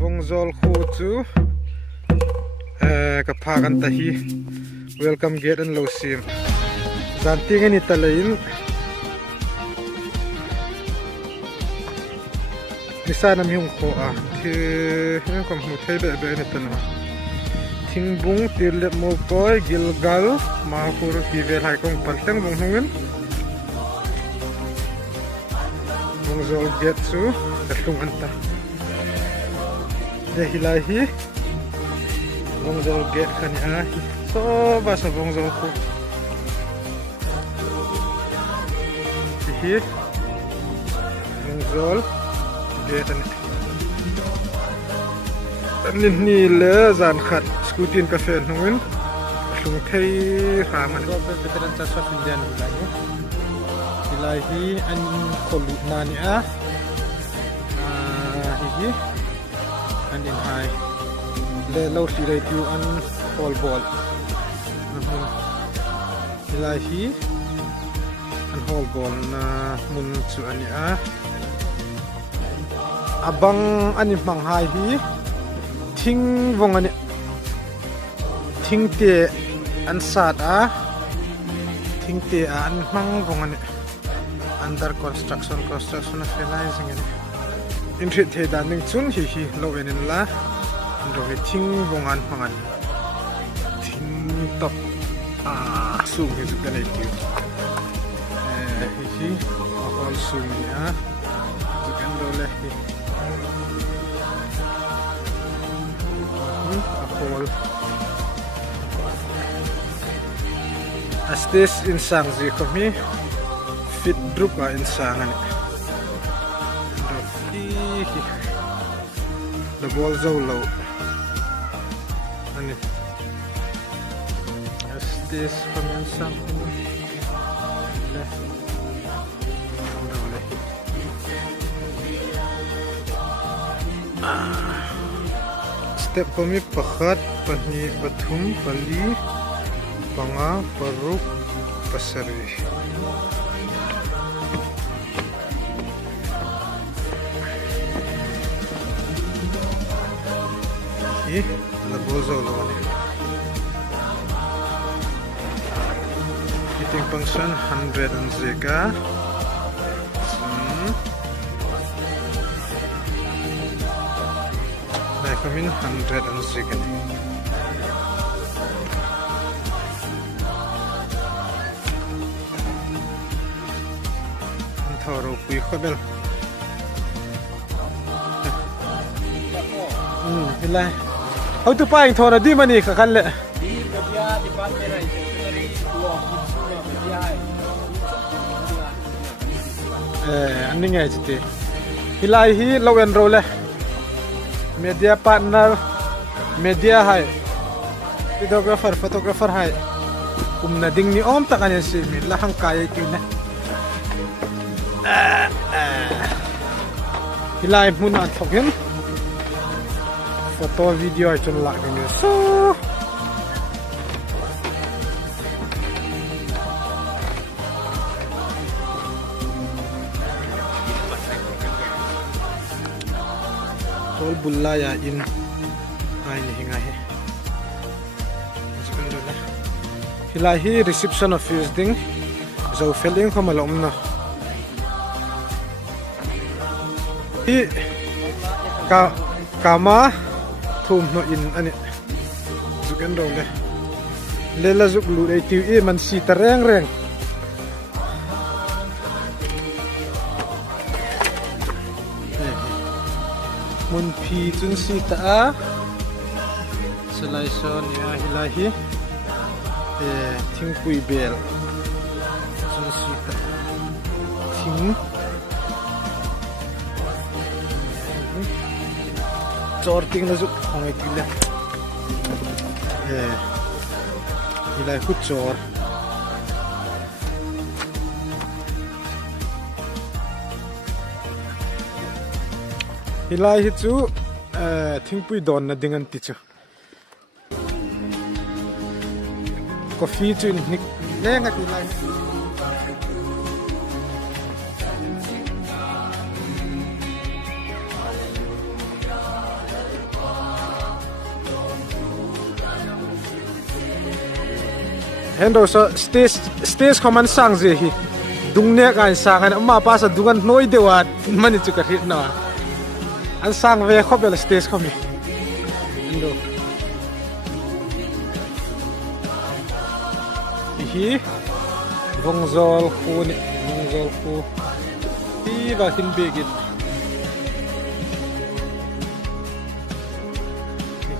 Vongzawl Khuo chu ka pha kan ta hi welcome gate an lo siem zan ting ani ta lein nisa nam hung kho a thi hem kom mu thei be be ni ta na thingbung tirlet mo koi gilgal mahapur fiel hai kong palteng bong hungin Vongzawl gate chu katlung anta de hilahi Vongzawl gate khani a so ba sa Vongzawl Khuo hi Vongzawl gate ani nihni le zankhat Scotty cafe nungin lung thei kha man ro veteran cha sa indian hilahi an kholu na ni a hi an in hai le lo si dai tu an ball hilahi an ball na mun chu ani a abang ani hmang hai hi thing vong ani thing te an sat a thing te an hmang vong ani under construction finalizing ani in rit the dan ning chun hi lo en la ro he thing vong an hmang ani thing top sum hi kan ai ti hi all sum ni a tu kan do le hi all as this in sang ji ko mi fit drup a in sang ani the ball zolo ani as this from in sang step komi pakhat pahni pathum pali panga paruk pasari hi la bâwlna meeting function 100 and zeka come in 100 and second. Ropui khabel. Hilai. How to find thora di mani ka khalle. Anning ai chite. Hilai hi low and roll media partner media hai videographer photographer hai kumna ding ni om takanya si mi lahang kaya kina hilai mun an thokin photo video ai chun lak ding so tol bulla ya in ai ni hinga he hilahi reception office ding zo feeling ko malom na hi kama thum no in ani zukan do le lela zuk lu dei tiu e man si tareng reng mun phi chun si ta selai son ya hilahi thingpui bel chun si ta thing chorting na juk hongai kile hilai khu chor hilai hi chu thingpui don na dingan ti chu coffee chu nik lenga ti lai hendo so stage common sang je hi dung ne kan sang an ma pa sa dungan noi dewa mani chu ka hit na an sang ve khobel stage khomi hendo hi Vongzawl Khuo ni Vongzawl Khuo ti va hin begit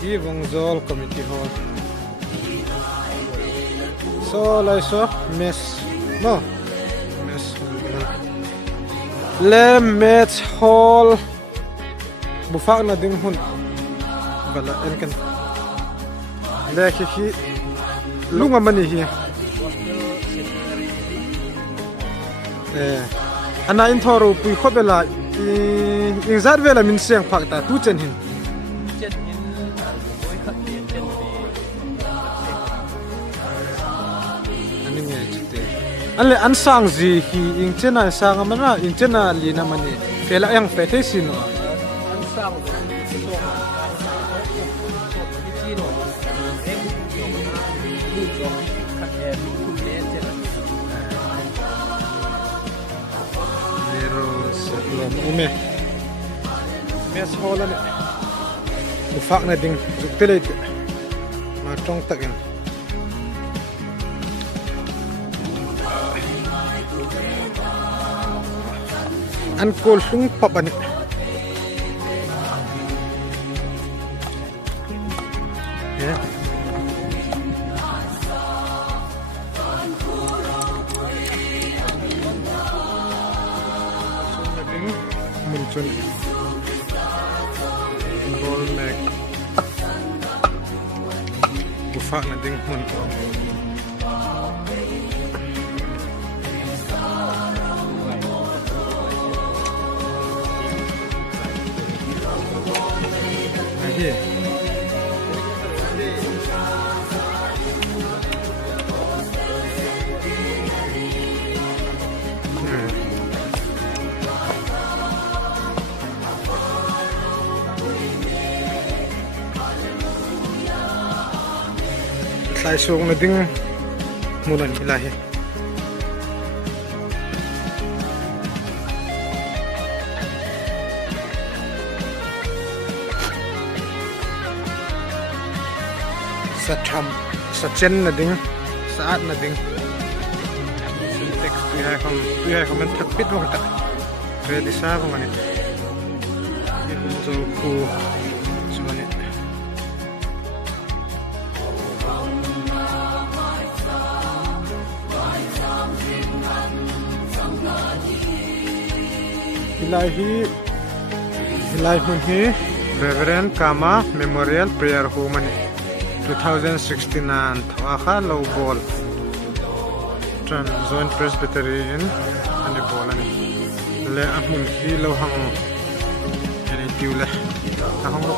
hi Vongzawl community hall so lai so mes no mes le match hall bufak na ding hun bala en kan le hi lunga mani hi ana in thoro pui khobela in zat vela min seng phak ta tu chen hin ani nge chite alle an sang ji hi in chena sang amana in chena lina mani fela yang fete sin no an sang ume mes hola ne ufak na ding juktele ma tong takin an kol sung papani ya chun bol mek bufak na ding hun ahi lai sung na ding munan hilahi sa chen na ding saat na ding syntax tu hai khom thak pit wang ta ready sa ko mani Vongzawl Khuo sumani Hilai hun hi Reverend Kama Memorial Prayer Home ani 2016 thawakha low ball tran joint presbyterian ani ball ani le amun hi lo hang ani tiule hang ro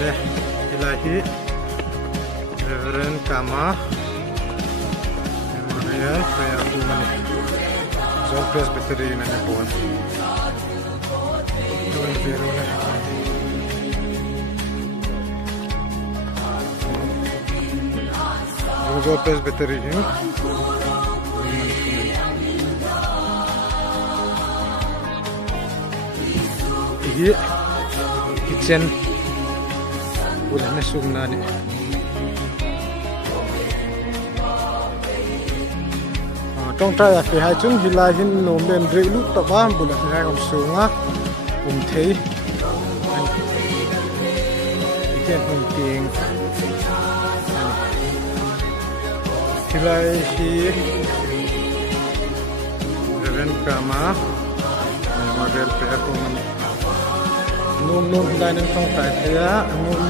le ilahi Reverend Kama Memorial Prayer Home Zone Presbyterian na buwan doon pero na Zone Presbyterian ini kitchen udah mesum nani trong trai fi hai chung hilai hin nom ben rei lu ta ba bulat ngai om sunga thei kitchen hung ting hilai hi Reverend Kama Memorial Prayer Home nuom hilai nan thong tai thea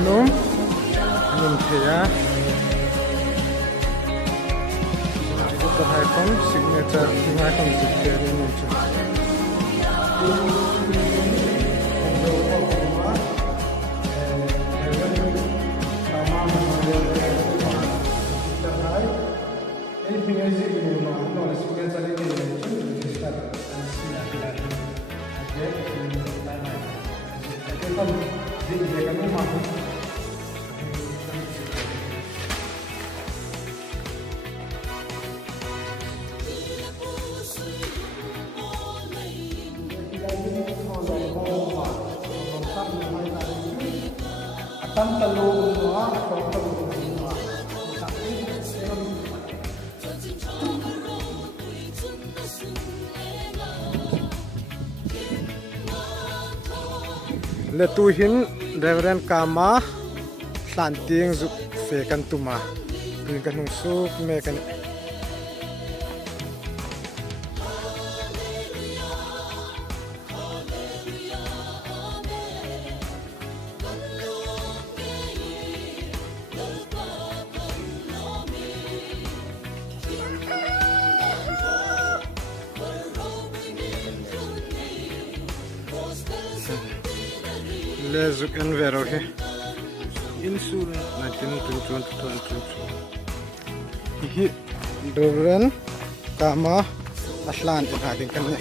nuom thea to hai kom signature ngai kom jikte ni chu Anything I see you know, the students are in the start and see that I come they can move. Le tu hin Reverend Kama Santing Zuk Fe Kan Tuma Tuin Kan Hung Suk Me Kan Le Zuk En Vero He Insul 1922 Hi Reverend Kama Aslan In Hading Kan Ne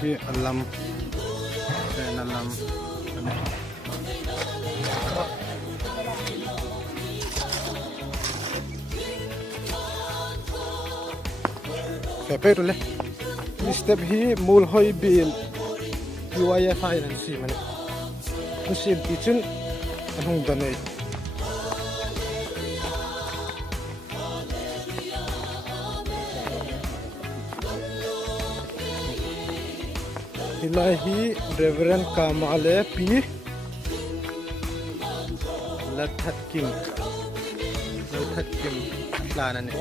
Hi Alam Sen Alam Pepe le step hi mul hoi bil UIF finance man musim kitchen anong danay ilahi Reverend Kamale pi lathat kim plana ne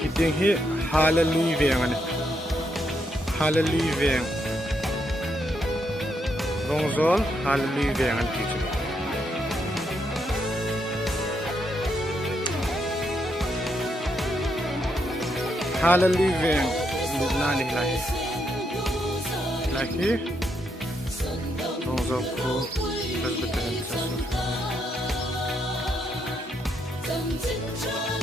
Kiting hi Hmawtsarum Hmawtsarum Vongzawl Hmawtsarum an teacher Hmawtsarum Lubnani lahi Vongzawl Khuo Presbyterian Church